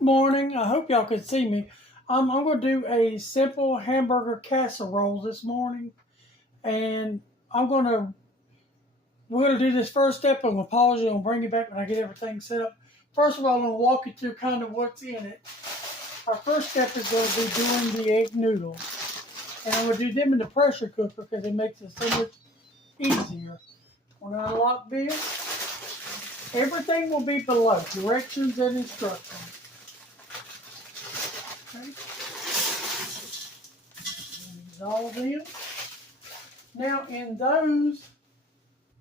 Morning. I hope y'all can see me. I'm going to do a simple hamburger casserole this morning, and I'm going to we're going to do this first step. I'm going to pause you and bring you back when I get everything set up. First of all, I'm going to walk you through kind of what's in it. Our first step is going to be doing the egg noodles, and I'm going to do them in the pressure cooker because it makes it so much easier. When I lock this, everything will be below directions and instructions. Okay. Use all of them. Now in those,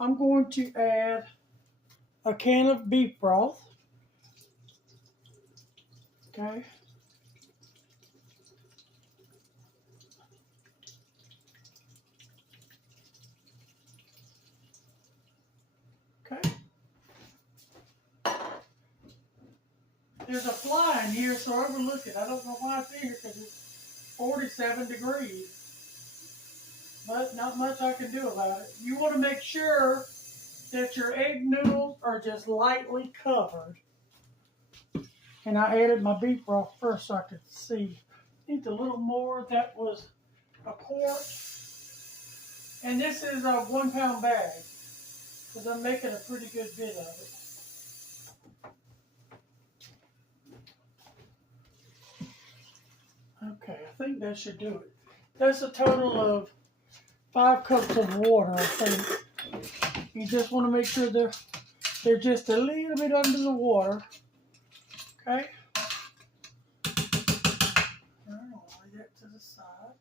I'm going to add a can of beef broth. Okay. Okay. There's a fly in here, so overlook it. I don't know why it's in here because it's 47 degrees. But not much I can do about it. You want to make sure that your egg noodles are just lightly covered. And I added my beef broth first so I could see. Need a little more. That was a quart. And this is a 1 pound bag because I'm making a pretty good bit of it. Okay, I think that should do it. That's a total of 5 cups of water, I think. You just want to make sure they're just a little bit under the water. Okay. I'll lay that to the side.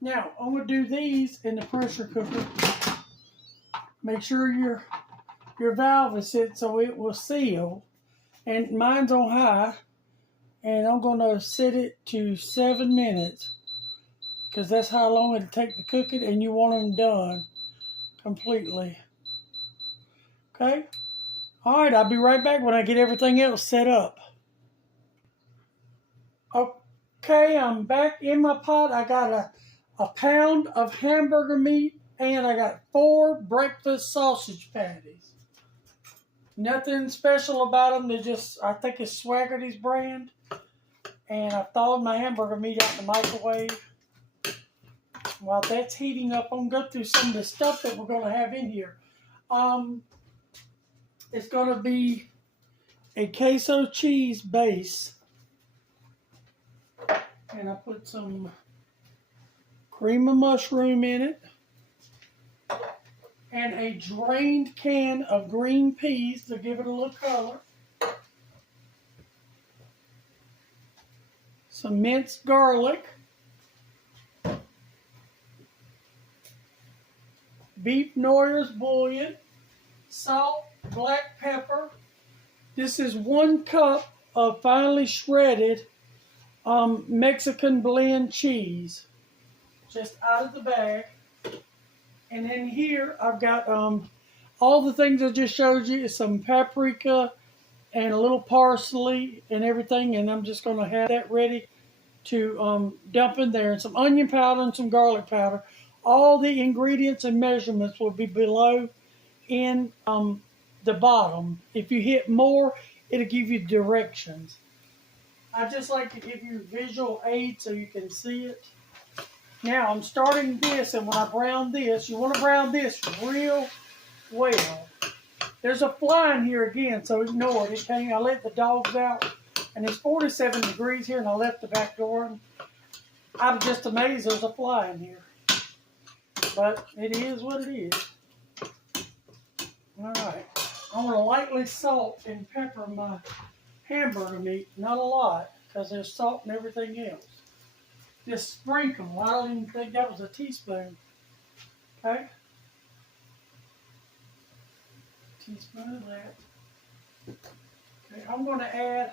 Now, I'm going to do these in the pressure cooker. Make sure your valve is set so it will seal. And mine's on high. And I'm going to set it to 7 minutes. Because that's how long it'll take to cook it. And you want them done completely. Okay? Alright, I'll be right back when I get everything else set up. Okay, I'm back in my pot. I got a pound of hamburger meat and I got 4 breakfast sausage patties. Nothing special about them. They're just, I think it's Swaggerty's brand. And I thawed my hamburger meat out in the microwave. While that's heating up, I'm going to go through some of the stuff that we're going to have in here. It's going to be a queso cheese base. And I put some cream of mushroom in it. And a drained can of green peas to give it a little color. Some minced garlic. Beef Knorr's bullion. Salt, black pepper. This is 1 cup of finely shredded Mexican blend cheese. Just out of the bag. And then here I've got all the things I just showed you. Some paprika and a little parsley and everything. And I'm just going to have that ready to dump in there. And some onion powder and some garlic powder. All the ingredients and measurements will be below in the bottom. If you hit more, it'll give you directions. I just like to give you visual aid so you can see it. Now I'm starting this, and when I brown this, you want to brown this real well. There's a fly in here again, so ignore it. I let the dogs out, and it's 47 degrees here, and I left the back door. I'm just amazed there's a fly in here. But it is what it is. All right. I want to lightly salt and pepper my hamburger meat. Not a lot, because there's salt and everything else. Just sprinkle. I don't even think that was a teaspoon. Okay? Teaspoon of that. Okay, I'm going to add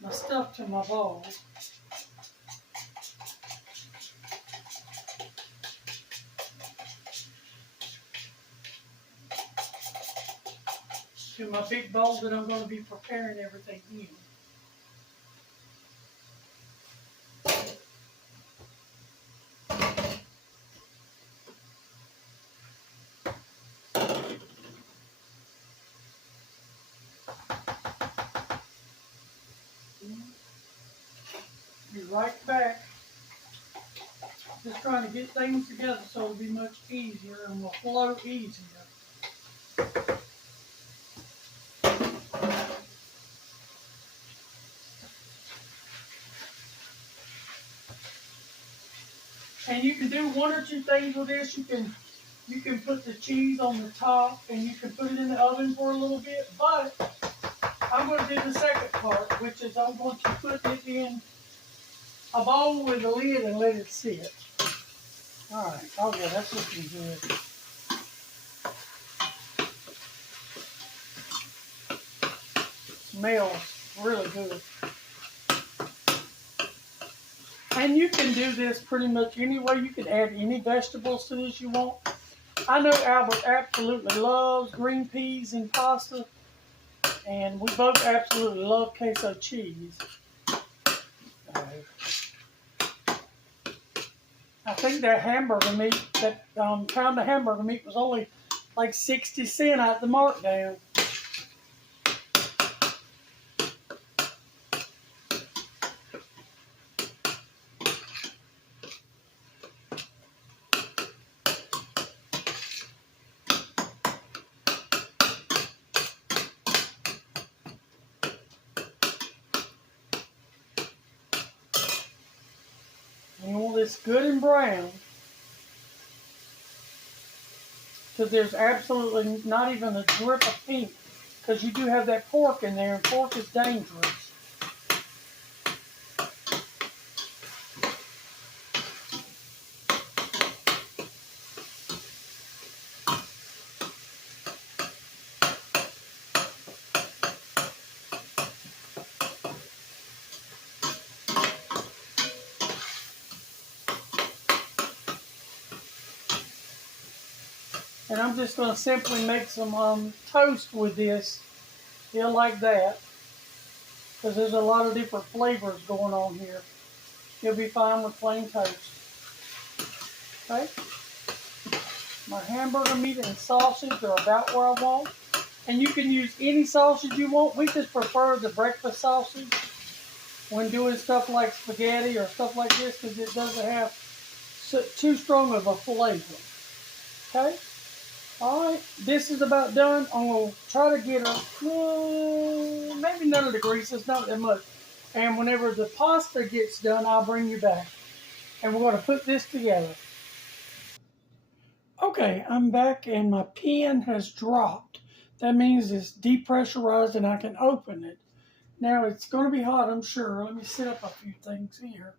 my stuff to my bowl. To my big bowl that I'm going to be preparing everything in. Be right back. Just trying to get things together so it'll be much easier and will flow easier. And you can do one or two things with this. You can put the cheese on the top and you can put it in the oven for a little bit. But I'm going to do the second part, which is I'm going to put it in a bowl with a lid and let it sit. All right. Oh yeah, that's looking good. Smells really good. And you can do this pretty much any way. You can add any vegetables to this you want. I know Albert absolutely loves green peas and pasta. And we both absolutely love queso cheese. I think that hamburger meat, that pound of hamburger meat was only like 60 cents at the markdown. You want this good and brown, because there's absolutely not even a drip of pink, because you do have that pork in there, and pork is dangerous. And I'm just going to simply make some toast with this. You'll like that, because there's a lot of different flavors going on here. You'll be fine with plain toast. Okay? My hamburger meat and sausage are about where I want. And you can use any sausage you want. We just prefer the breakfast sausage when doing stuff like spaghetti or stuff like this, because it doesn't have too strong of a flavor. Okay? Alright, this is about done. I'm going to try to get her, maybe none of the grease, it's not that much. And whenever the pasta gets done, I'll bring you back. And we're going to put this together. Okay, I'm back and my pen has dropped. That means it's depressurized and I can open it. Now it's going to be hot, I'm sure. Let me set up a few things here.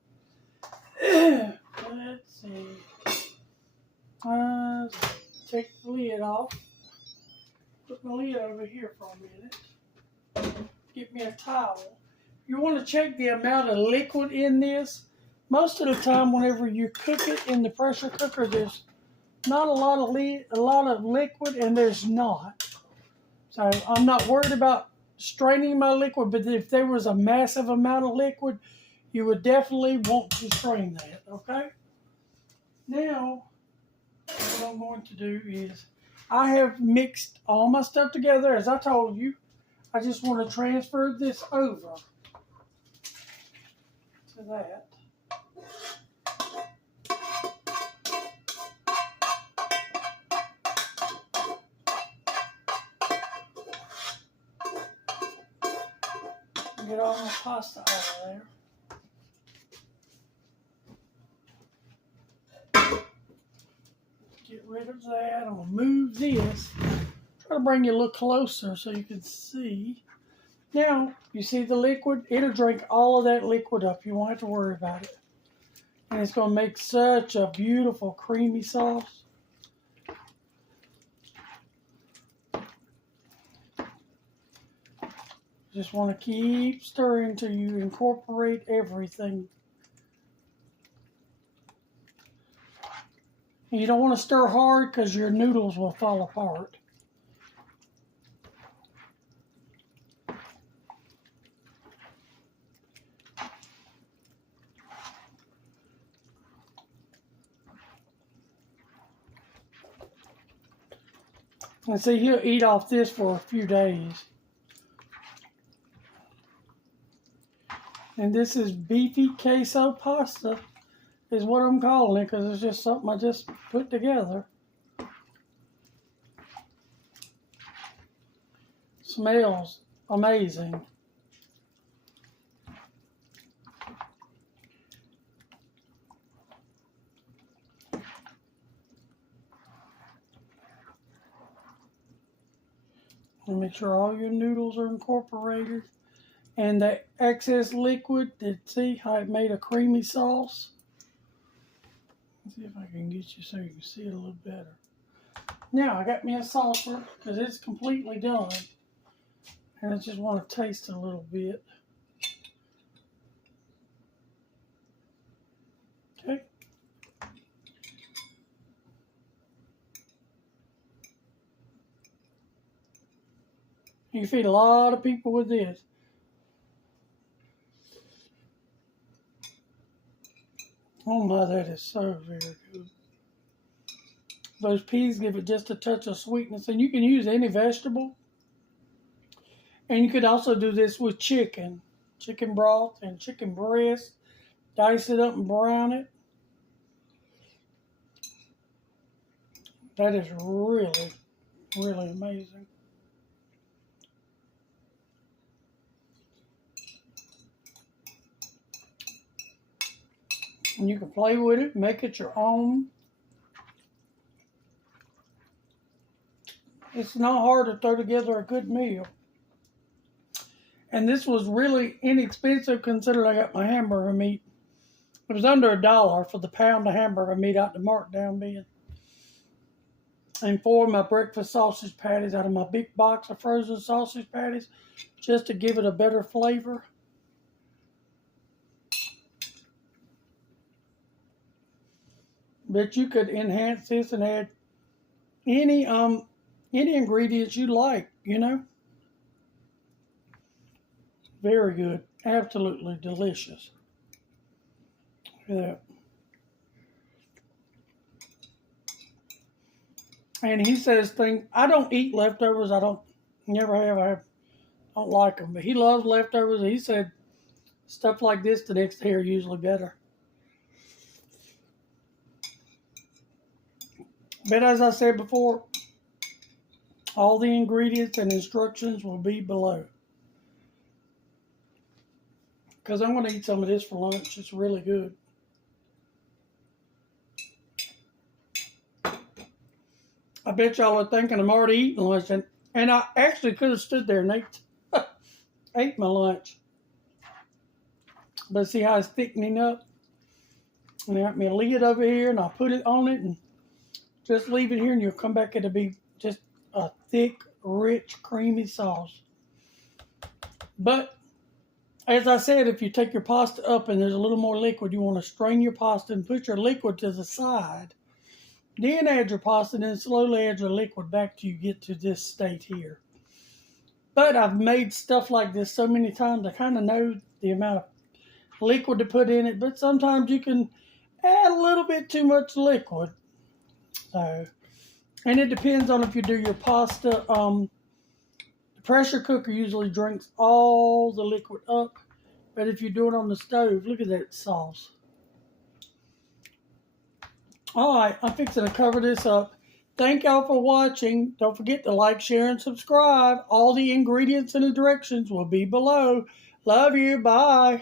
Let's see. Take the lid off. Put my lid over here for a minute. Get me a towel. You want to check the amount of liquid in this. Most of the time, whenever you cook it in the pressure cooker, there's not a lot of liquid, and there's not. So I'm not worried about straining my liquid, but if there was a massive amount of liquid, you would definitely want to strain that, okay? Now, what I'm going to do is, I have mixed all my stuff together, as I told you. I just want to transfer this over to that. Get all my pasta out of there. Get rid of that. I'm going to move this. Try to bring you a little closer so you can see. Now, you see the liquid? It'll drink all of that liquid up. You won't have to worry about it. And it's going to make such a beautiful creamy sauce. Just want to keep stirring until you incorporate everything. And you don't want to stir hard because your noodles will fall apart. And see, he'll eat off this for a few days. And this is beefy queso pasta, is what I'm calling it, because it's just something I just put together. Smells amazing. And make sure all your noodles are incorporated. And that excess liquid, see how it made a creamy sauce? Let's see if I can get you so you can see it a little better. Now, I got me a saucer because it's completely done. And I just want to taste it a little bit. Okay. You feed a lot of people with this. Oh my, that is so very good. Those peas give it just a touch of sweetness. And you can use any vegetable. And you could also do this with chicken. Chicken broth and chicken breast. Dice it up and brown it. That is really, really amazing. And you can play with it, make it your own. It's not hard to throw together a good meal. And this was really inexpensive considering I got my hamburger meat. It was under $1 for the pound of hamburger meat out the markdown bin. And 4 of my breakfast sausage patties out of my big box of frozen sausage patties, just to give it a better flavor. But you could enhance this and add any ingredients you like, you know. Very good. Absolutely delicious. Look at that. And he says I don't eat leftovers. Never have. I don't like them. But he loves leftovers. He said stuff like this the next day are usually better. But as I said before, all the ingredients and instructions will be below. Because I'm going to eat some of this for lunch. It's really good. I bet y'all are thinking I'm already eating lunch. And I actually could have stood there and ate my lunch. But see how it's thickening up? And I got me a lid over here, and I'll put it on it and just leave it here, and you'll come back. It'll be just a thick, rich, creamy sauce. But as I said, if you take your pasta up and there's a little more liquid, you want to strain your pasta and put your liquid to the side. Then add your pasta and then slowly add your liquid back till you get to this state here. But I've made stuff like this so many times, I kind of know the amount of liquid to put in it. But sometimes you can add a little bit too much liquid. So, and it depends on if you do your pasta. The pressure cooker usually drinks all the liquid up. But if you do it on the stove, look at that sauce. All right, I'm fixing to cover this up. Thank y'all for watching. Don't forget to like, share, and subscribe. All the ingredients and the directions will be below. Love you. Bye.